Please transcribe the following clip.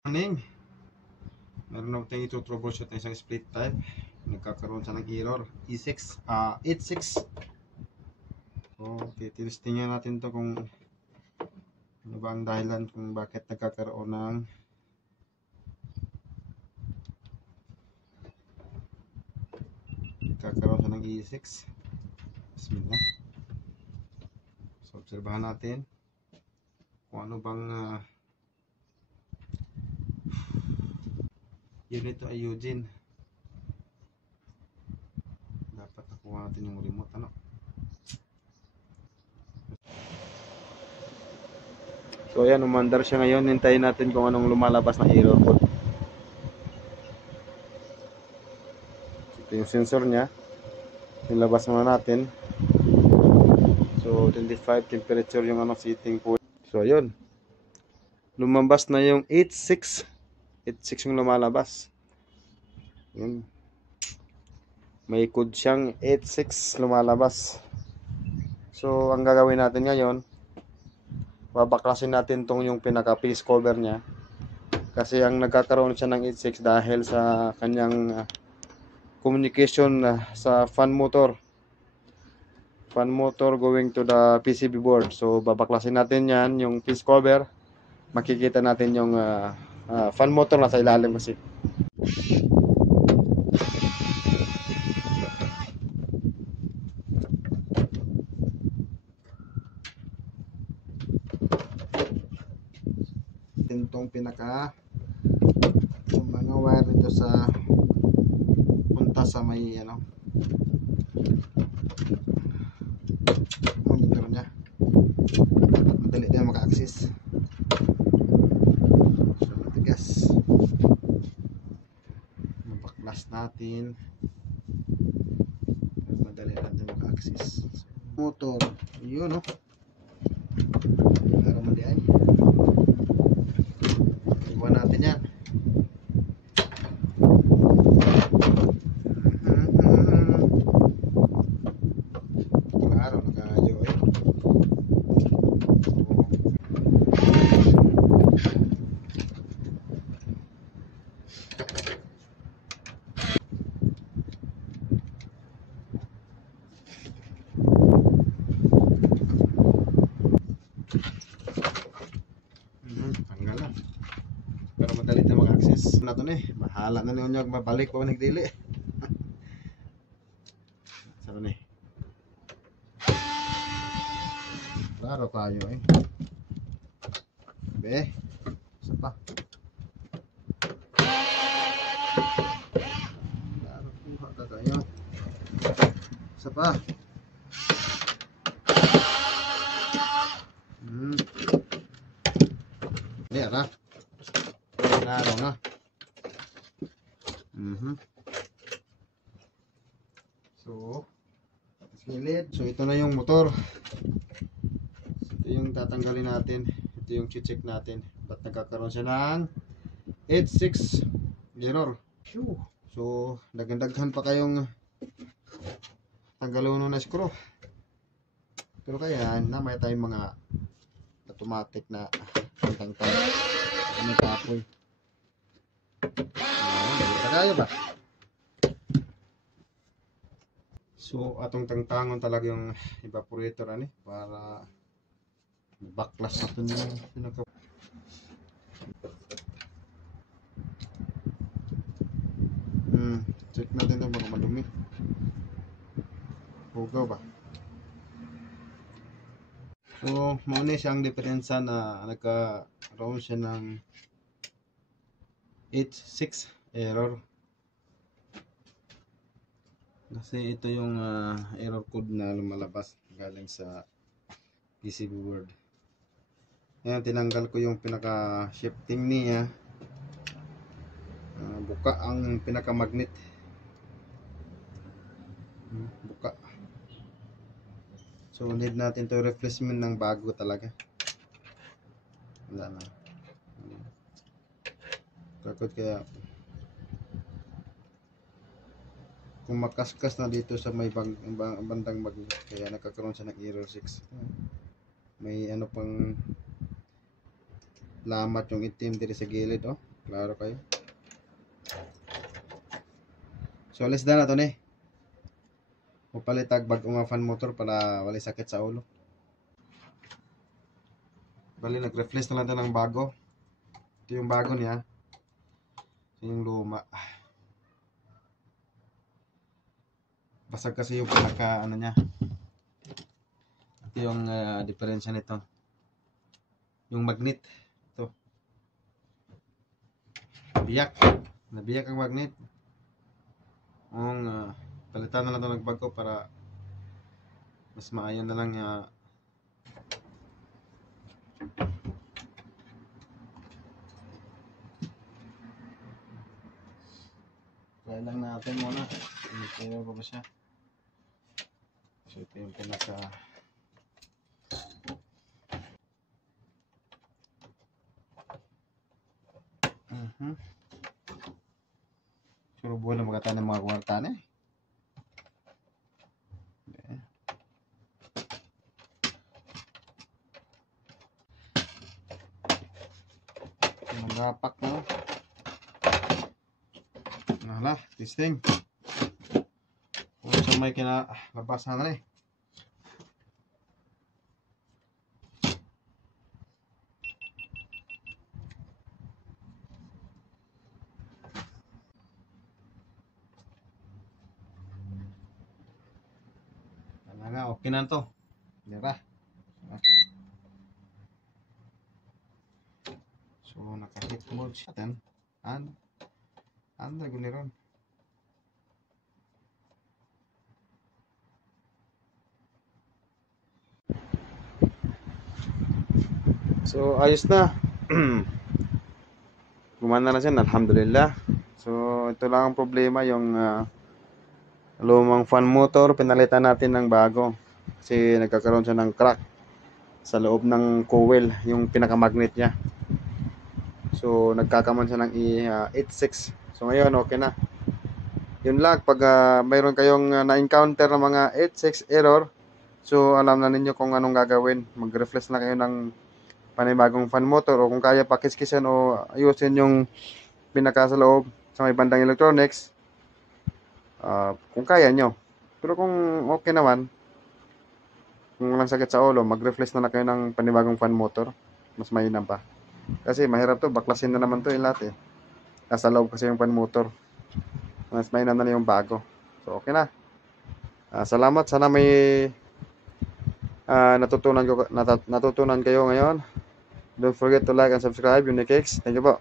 Morning, meron na tayong ito-troubleshoot na isang split type. Nagkakaroon siya ng error E6, 86. So, titistingnan natin to kung ano ba ang dahilan kung bakit nagkakaroon ng E6. Bismillah. So, obserbahan natin kung ano bang unit to ay Eugene. Dapat nakuha natin yung remote, ano. So ayan, umandar siya ngayon. Hintayin natin kung anong lumalabas na error code. Ito yung sensor niya. Nilabas muna natin. So 25 temperature yung setting po. So ayun, lumabas na yung 86 yung lumalabas. Yun. May code siyang 86 lumalabas. So ang gagawin natin ngayon, babaklasin natin tong yung pinaka piece cover niya. Kasi ang nagkakaroon siya ng 86 dahil sa kanyang communication sa fan motor going to the PCB board. So babaklasin natin yan, yung piece cover. Makikita natin yung fan motor na sa ilalim kasi. Itong pinaka yung mga wire nito sa punta sa may monitor nya. Madali din maka-access. So matigas. Mabaklas natin. Madali natin maka-access. Motor, yun no. Para madiay. Iwan natin yan. Klaro, nakayo eh. Tanggal na. Pero madali na mag-access na ito eh. Mahala na ninyo mabalik pa nagdili. Saan eh? Klaro kayo eh. Be, isa pa. Klaro kuha ka kayo. Isa pa. Ini na. Klaro na. So, gilid. So ito na yung motor. Ito yung tatanggalin natin. Ito yung check natin. Ba't nagkakaroon siya ng 86 error. So daghan pa kayong tanggalon na screw. Pero kaya na may tayong mga automatic na tangtang. Ano kapoy. Kaya ba? So atong tangtangon talaga yung evaporator para baklas natin yung pinaka. Check natin ito baka madumi. Hugaw ba? So mauna siyang diferensya na nagkaroon siya ng 86 error. Kasi ito yung error code na lumalabas galing sa PCB board. Ayan, tinanggal ko yung pinaka shifting niya. Buka ang pinaka magnet. Buka. So need natin to replacement ng bago talaga. Wala na. Takot kaya kung makaskas na dito sa may bandang magnet, kaya nakakaroon siya ng error 6. May pang lamat yung itim dito sa gilid Klaro kayo. So alis na to ni. Upalitag bag-o nga fan motor para wala sakit sa ulo. Bali nag-replace na lang ito ng bago. Ito yung bago niya. Ito yung luma. Basag kasi yung pinaka ano niya. Ito yung diferensya nito. Yung magnet. Ito. Biyak. Nabiyak ang magnet. Palitan na lang ito nagbago para mas maayon na lang try lang natin muna. Ito ko ba siya? So ito yung pinaka sure buwan na magkata ng mga kwarta na eh. Magapak na. Nala, testing. Kung sa may kinalabas na eh. Nga, okay na to. Dira. So, naka-hit mode siya. Anda guliron. So, ayos na. Gumana na siya, alhamdulillah. So, ito lang ang problema, yung lumang fan motor, pinalitan natin ng bago. Kasi nagkakaroon siya ng crack sa loob ng coil, yung pinakamagnet niya. So, nagkakaman siya ng 86. So, ngayon, okay na. Yun lang, pag mayroon kayong na-encounter na mga 86 error, so, alam na ninyo kung anong gagawin. Mag-refresh na kayo ng panibagong fan motor, o kung kaya pakiskisan o ayusin yung pinaka sa loob sa may bandang electronics. Kung kaya nyo. Pero kung okay naman, kung walang sakit sa ulo, mag-refresh na kayo ng panibagong fan motor. Mas mainam pa. Kasi mahirap to, baklasin na naman to yung lahat eh. Nasa loob kasi yung fan motor. Mas mainam na yung bago. So okay na. Salamat. Sana may natutunan kayo ngayon. Don't forget to like and subscribe, Unikicks. Thank you po.